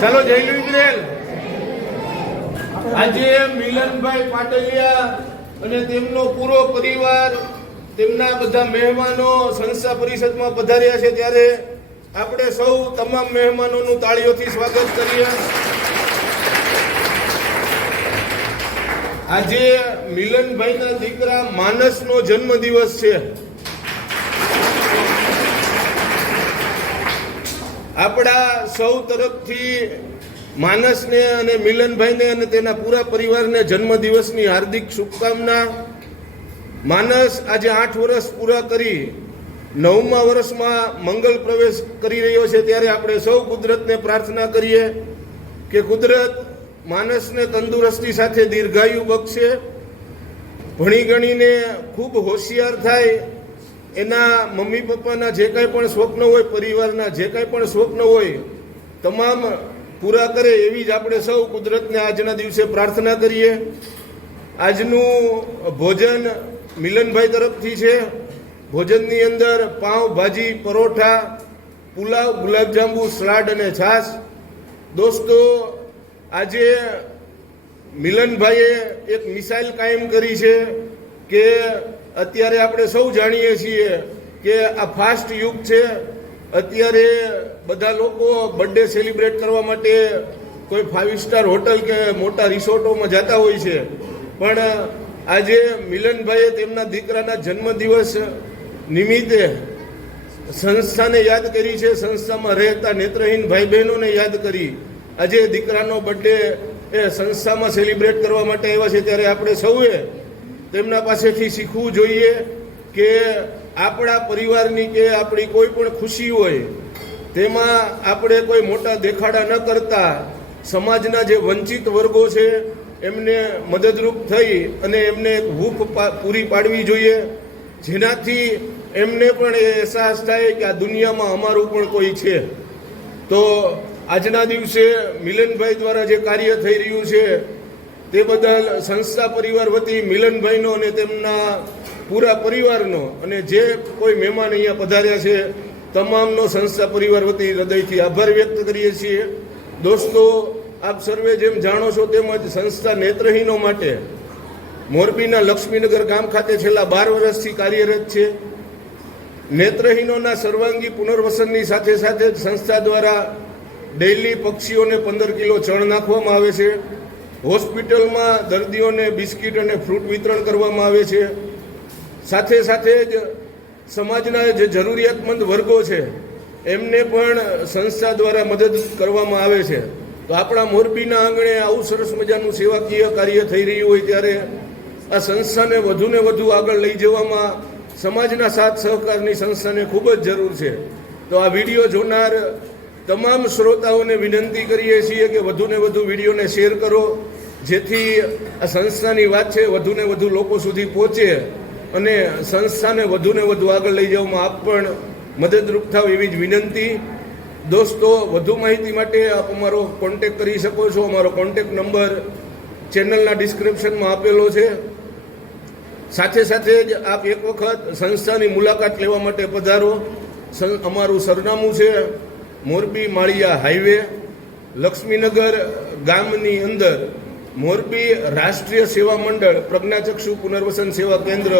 ચાલો જય ઇઝરાયલ. આજે મિલનભાઈ પાટલિયા અને તેમનો પૂરો પરિવાર, તેમના બધા મહેમાનો સંસ્થા પરિષદમાં પધાર્યા છે, ત્યારે આપણે સૌ તમામ મહેમાનોનું તાળીઓથી સ્વાગત કરીએ. આજે મિલનભાઈના દીકરા માનસનો જન્મદિવસ છે. આપણા સૌ તરફથી માનસને અને મિલનભાઈને અને તેના પૂરા પરિવારને જન્મદિવસની હાર્દિક શુભકામના. માનસ આજે 8 વર્ષ પૂરા કરી 9મા વર્ષમાં મંગલ પ્રવેશ કરી રહ્યો છે, ત્યારે આપણે સૌ કુદરતને પ્રાર્થના કરીએ કે કુદરત માનસને તંદુરસ્તી સાથે દીર્ઘાયુ બક્ષે, ભણી ગણીને ખૂબ હોશિયાર થાય, એના મમ્મી પપ્પાના જે કાંઈ પણ સ્વપ્ન હોય, પરિવારના જે કાંઈ પણ સ્વપ્ન હોય, તમામ પૂરા કરે એવી જ આપણે સૌ કુદરતને આજના દિવસે પ્રાર્થના કરીએ. આજનું ભોજન મિલનભાઈ તરફથી છે. ભોજનની અંદર પાઉં, ભાજી, પરોઠા, પુલાવ, ગુલાબજાંબુ, સલાડ અને છાશ. દોસ્તો, આજે મિલનભાઈએ એક મિસાઇલ કાયમ કરી છે કે અત્યારે આપણે સૌ જાણીએ છીએ કે આ ફાસ્ટ યુગ છે. અત્યારે બધા લોકો બર્થડે સેલિબ્રેટ કરવા માટે કોઈ 5 સ્ટાર હોટલ કે મોટા રિસોર્ટોમાં જતા હોય છે, પણ આજે મિલનભાઈએ તેમના દીકરાના જન્મદિવસ નિમિત્તે સંસ્થાને યાદ કરી છે. સંસ્થામાં રહેતા નેત્રહીન ભાઈ બહેનોને યાદ કરી આજે દીકરાનો બર્થડે એ સંસ્થામાં સેલિબ્રેટ કરવા માટે આવ્યા છે, ત્યારે આપણે સૌએ તેમના પાસેથી શીખવું જોઈએ કે આપણા પરિવારની કે આપણી કોઈ પણ ખુશી હોય તેમાં આપણે કોઈ મોટા દેખાડા ન કરતા સમાજના જે વંચિત વર્ગો છે એમને મદદરૂપ થઈ અને એમને એક હૂંફ પૂરી પાડવી જોઈએ, જેનાથી એમને પણ એ અહેસાસ થાય કે આ દુનિયામાં અમારું પણ કોઈ છે. તો આજના દિવસે મિલનભાઈ દ્વારા જે કાર્ય થઈ રહ્યું છે તે બદલ સંસ્થા પરિવાર વતી મિલનભાઈનો અને તેમના પૂરા પરિવારનો અને જે કોઈ મહેમાન અહીંયા પધાર્યા છે તમામનો સંસ્થા પરિવાર વતી હૃદયથી આભાર વ્યક્ત કરીએ છીએ. દોસ્તો, આપ સર્વે જેમ જાણો છો તેમજ સંસ્થા નેત્રહીનો માટે મોરબીના લક્ષ્મીનગર ગામ ખાતે છેલ્લા 12 વર્ષથી કાર્યરત છે. નેત્રહીનોના સર્વાંગી પુનર્વસનની સાથે સાથે સંસ્થા દ્વારા ડેઇલી પક્ષીઓને 15 કિલો ચણ નાખવામાં આવે છે. હોસ્પિટલમાં દર્દીઓને બિસ્કિટ અને ફ્રૂટ વિતરણ કરવામાં આવે છે. સાથે સાથે જ સમાજના જે જરૂરિયાતમંદ વર્ગો છે એમને પણ સંસ્થા દ્વારા મદદ કરવામાં આવે છે. તો આપણા મોરબીના આંગણે આવું સરસ મજાનું સેવાકીય કાર્ય થઈ રહ્યું હોય ત્યારે આ સંસ્થાને વધુને વધુ આગળ લઈ જવામાં સમાજના સાથ સહકારની સંસ્થાને ખૂબ જ જરૂર છે. તો આ વિડીયો જોનાર તમામ શ્રોતાઓને વિનંતી કરીએ છીએ કે વધુને વધુ વિડીયોને શેર કરો, જેથી આ સંસ્થાની વાત છે વધુને વધુ લોકો સુધી પહોંચે અને સંસ્થાને વધુને વધુ આગળ લઈ જવામાં આપ પણ મદદરૂપ થાવ એવી જ વિનંતી. દોસ્તો, વધુ માહિતી માટે આપ અમારો કોન્ટેક કરી શકો છો. અમારો કોન્ટેક નંબર ચેનલના ડિસ્ક્રિપ્શનમાં આપેલો છે. સાથે સાથે જ આપ એક વખત સંસ્થાની મુલાકાત લેવા માટે પધારો. અમારું સરનામું છે મોરબી માળિયા હાઈવે, લક્ષ્મીનગર ગામની અંદર મોરબી રાષ્ટ્રીય સેવા મંડળ પ્રજ્ઞાચક્ષુ પુનર્વસન સેવા કેન્દ્ર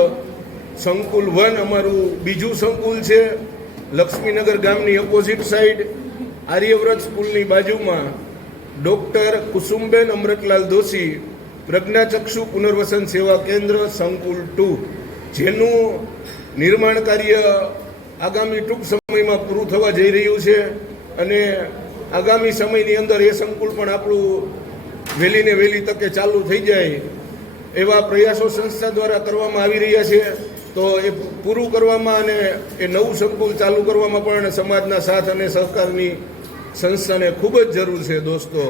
સંકુલ 1 અમારું બીજું સંકુલ છે. લક્ષ્મીનગર ગામની ઓપોઝિટ સાઈડ આર્યવ્રત સ્કૂલની બાજુમાં ડૉક્ટર કુસુમબેન અમૃતલાલ દોશી પ્રજ્ઞાચક્ષુ પુનર્વસન સેવા કેન્દ્ર સંકુલ 2, જેનું નિર્માણ કાર્ય આગામી ટૂંક સમયમાં પૂરું થવા જઈ રહ્યું છે અને આગામી સમયની અંદર એ સંકુલ પણ આપણું વહેલીને વહેલી તકે ચાલુ થઈ જાય એવા પ્રયાસો સંસ્થા દ્વારા કરવામાં આવી રહ્યા છે. તો એ પૂરું કરવામાં અને એ નવું સંકુલ ચાલુ કરવામાં પણ સમાજના સાથ અને સહકારની સંસ્થાને ખૂબ જ જરૂર છે. દોસ્તો,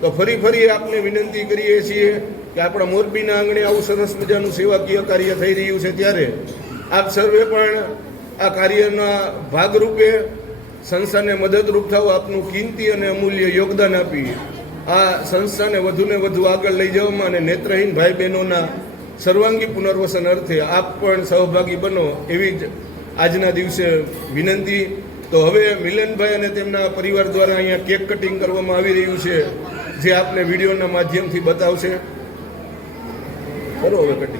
તો ફરી આપને વિનંતી કરીએ છીએ કે આપણા મોરબીના આંગણે આવું સરસ મજાનું સેવાકીય કાર્ય થઈ રહ્યું છે, ત્યારે આપ સર્વે પણ આ કાર્યના ભાગરૂપે સંસ્થાને મદદરૂપ થાવ, આપનું કિંમતી અને અમૂલ્ય યોગદાન આપી આ સંસ્થાને વધુને વધુ આગળ લઈ જવામાં અને નેત્રહીન ભાઈ બહેનોના સર્વાંગી પુનર્વસન અર્થે આપ પણ સહભાગી બનો એવી જ આજના દિવસે વિનંતી. તો હવે મિલનભાઈ અને તેમના પરિવાર દ્વારા અહીંયા કેક કટિંગ કરવામાં આવી રહ્યું છે, જે આપને વિડીયોના માધ્યમથી બતાવશે. કરો હવે કટિંગ.